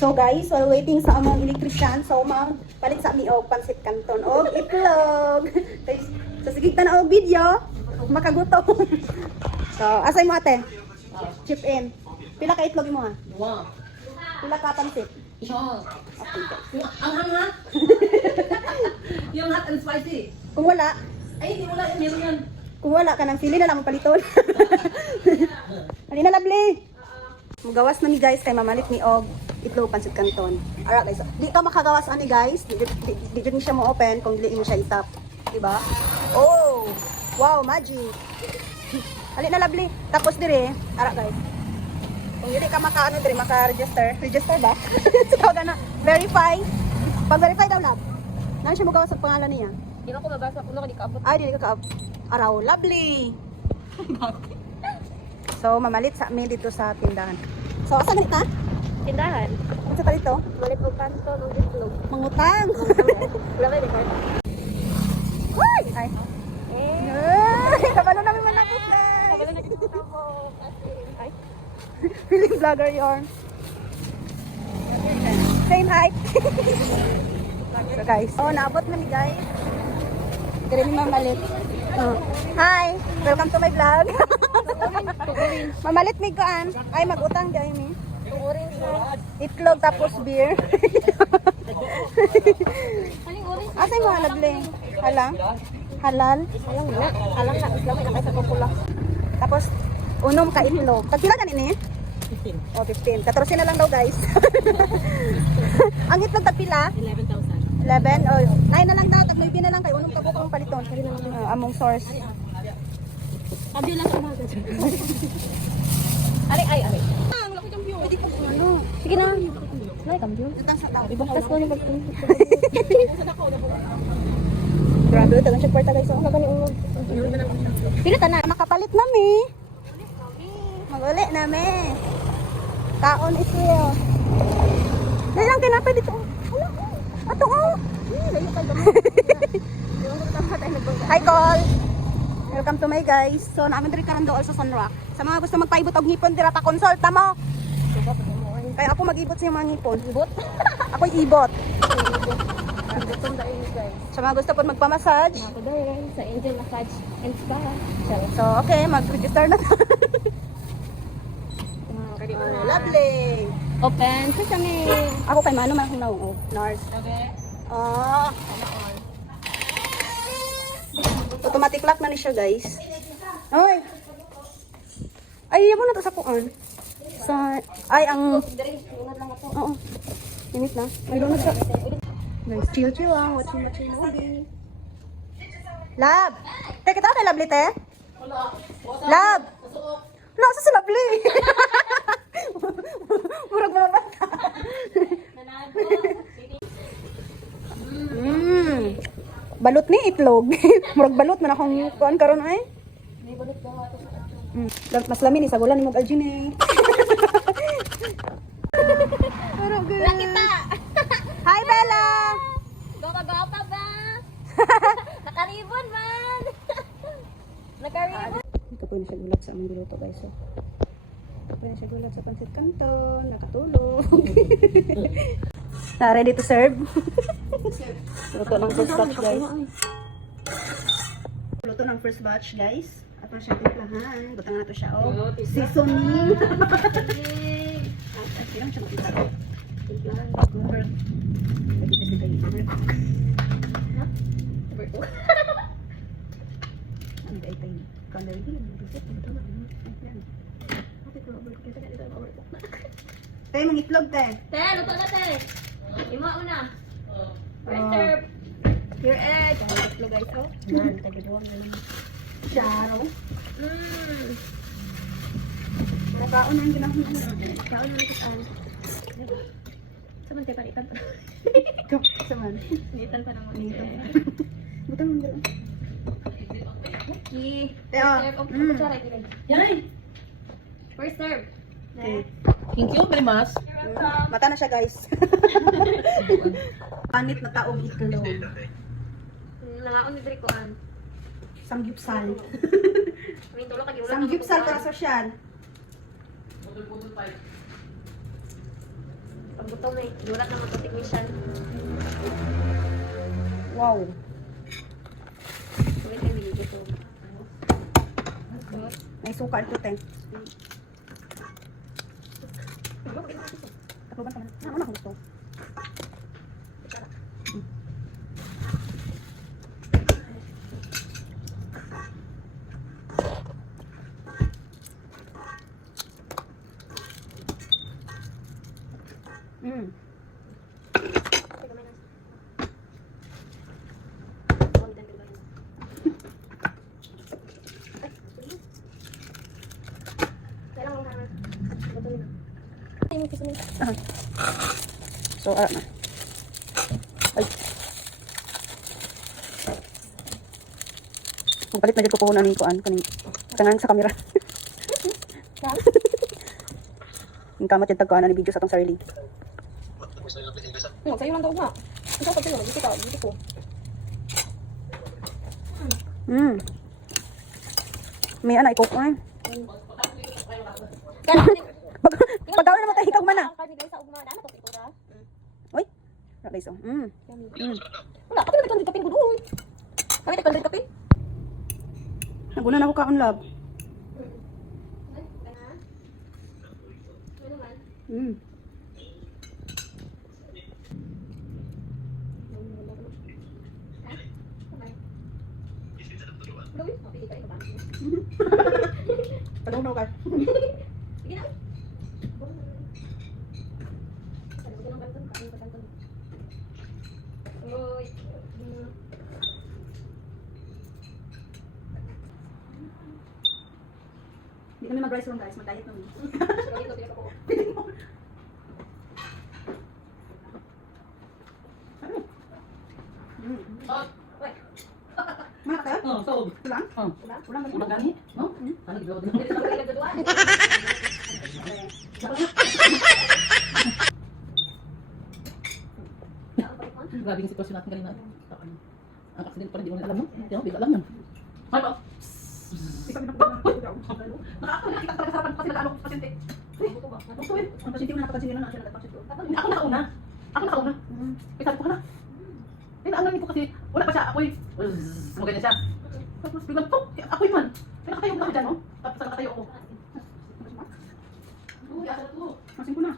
So guys, while waiting sa among electrician, so ma'am, palit sa mi og pansit canton og itlog. Guys, so sige tanaw og video, makagutom. So, asay mo ate? Chip in. Pila ka itlog mo ha? Wow. Pila ka pansit? Isa. Okay, guys. Ang hot. Yung hot and spicy. Kung wala, Ay, hindi mo lang. Meron yan. kung wala ka ng sili na lang paliton. Halina lovely. Mugawas na ni guys kay mamalit ni og itlog pansit canton. Ara guys, di ka makagawas ani guys. Di jud siya mo open kung dili mo siya itap, di ba? Oh, wow, magic. Halina lovely. Tapos dire, ara guys. Kung dili ka maka-ano dire, maka-register ba? So na verify. Pag-verify daw lab. Nang siya mugawas sa pangalan niya. Hindi ko mabasa. Kuno ka di kaabot. Ay, dili ka kaab. Araw, lovely. So, mamalit sa amin dito sa tindahan. So, asa ganit na? Tindahan. Ano sa dito? Balik mo kanto ng itlog. Mangutang. Wala ba yung card? Ay! Ay! Ay! Kabalo namin manakit na. Tagalan na kita mo. Ay. Feeling vlogger yarn. Same height. So guys, oh, naabot na ni guys. Dire ni mamalit. Oh. Hi! Welcome to my vlog. Mamalit mi koan. Ay, mag-utang dahil mi. Orange na. Itlog tapos beer. Aling orange. Asay mo halable? Halal? Halal? Alang na. Alang na. Islam ay nakay sa pupula. Tapos, unom ka itlog. Pagpila ka nini? 15. Oh, 15. 14 na lang daw guys. Ang itlog tagpila? 11,000. 11 or 9 na lang daw. Tag may na lang kay unong ka bukong paliton. Among source. Abi lang ang mga. Ay. Ang laki ng view. Pwede ko ano. Sige na. Ay, cambio. Utang sa tao. Ibaktas ko ni bagtong. Grabe, tagan siya kwarta guys. Oh. Pila ta na. Makapalit na mi. Maguli na mi. Kaon ito. Dali lang tinapay dito. Ano? Ato oh. Hi Col. Welcome to my guys. So namin diri karon dool sa Sunrock. Sa mga gusto magpaibot og ngipon dira pa konsulta mo. Kaya ako mag-ibot sa mga ngipon. Ibot? Ako ibot. Ibot dahil guys. Sa mga gusto po magpa-massage. Ako dahil sa Angel Massage and Spa. So okay, mag-register na. Oh, lovely. Open sesame. Ako kay Mano man akong nauo. Nars. Okay. Oh. Automatic lock na ni siya, guys. Ay. Ay, mo na to sa kuan. Sa ang oo. Limit na. May lunod siya. Guys, chill lang. Watching movie. Lab. Teka tayo, lovely te. Lab. Nasa si lovely. Murag mo ba? Balot ni itlog. Murag balot man akong kuan karon ay. Mas lami ni sa gulan ni mag aljine. Wala kita. Hi Bella. Gapa ba? Nakaribon man. Nakaribon. Ito po na siya gulat sa aming niluto guys. So. Ito po na siya gulat sa pansit canton. Nakatulog. Ready to serve? Luto ng first batch guys. Luto ng first batch guys. At na siya timplahan. Butang na to siya. Oh. Seasoning. At silang siya makita. Timplahan. Over. Lagi kasi kayo. Overcook. Ano ba ito yun? Kanda rin yun. Tayo mong itlog tayo. Te, luto na te. Ima una. First serve. Your egg. Ang itlog guys. Oh. Yan. Tagaduwang na naman. Charo. Nakaon na yung ginahon. Nakaon na yung kitaan. Saman te palitan pa. Saman. Nitan pa naman. Butang mo doon. Okay. Teo. Yan. First serve. Okay. Thank you very much. Mata na siya guys. Panit na taong itlog. Nangaon ni Drikoan. Samgyupsal. May tulog ka giulan. Samgyupsal para sosyal. Pag gutom eh. Durat naman ito technician. Wow. Sulit kayo bilig ito. May suka ito, te. Takluban ka na. Ano na gusto? Mm. So, na. Ay. Magpalit na dito ko puhunan ni Kuan. Kanang sa camera. Yung kamat yung tagkuhan na ni video sa itong sarili. Sa'yo lang daw nga. Ikaw pag sa'yo, dito ka, dito ko. May ana, ikok ay. Pagkaon naman kahikaw man na. Uy. Rakay so. Wala, kapit na kapin ko doon. Kapit na kapin. Naguna na ako kaon lab. Padaw ka. Hindi kami mag-rice room guys, mag-diet kami. Mana ka? Oh, so, Ulang? Ulang ba yun? magani? No? Ano gawin? Grabe yung sitwasyon natin kanina. Ang accident pa rin, di mo na alam, no? Hindi mo, bigla lang yan. Ay, ba? Nakakita talaga sa harapan kasi nag-ano ko pasyente. Gusto eh. Ang pasyente ko nakakapansin nila na siya nagpapansin ko. Ako nakauna. Ako nakauna. Eh, sabi ko ka na. Eh, naangangin ko kasi, wala pa siya, apoy. Sumagay na siya. Tapos biglang, pop! Apoy man. Eh, nakatayo ko dyan, no? Tapos nakatayo ako. Uy, asa na to? Masin ko na.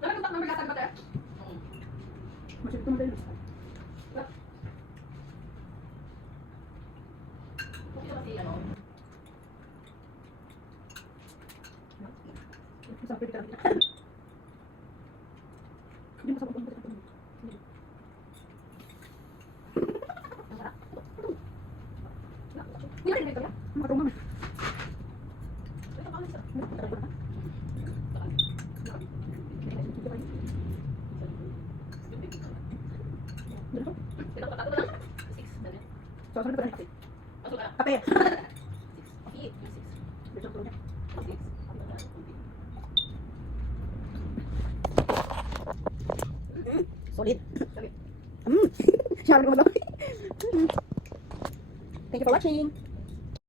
Dala contact number latag ba tayo? Masin ko na tayo. Okay ba si, ano? Sampai kita. Hindi mo sa pagpunta. Hindi na rin ba? Makarungan. So, ano ba ito? Kape. Solid. Sabi ko lang. Thank you for watching.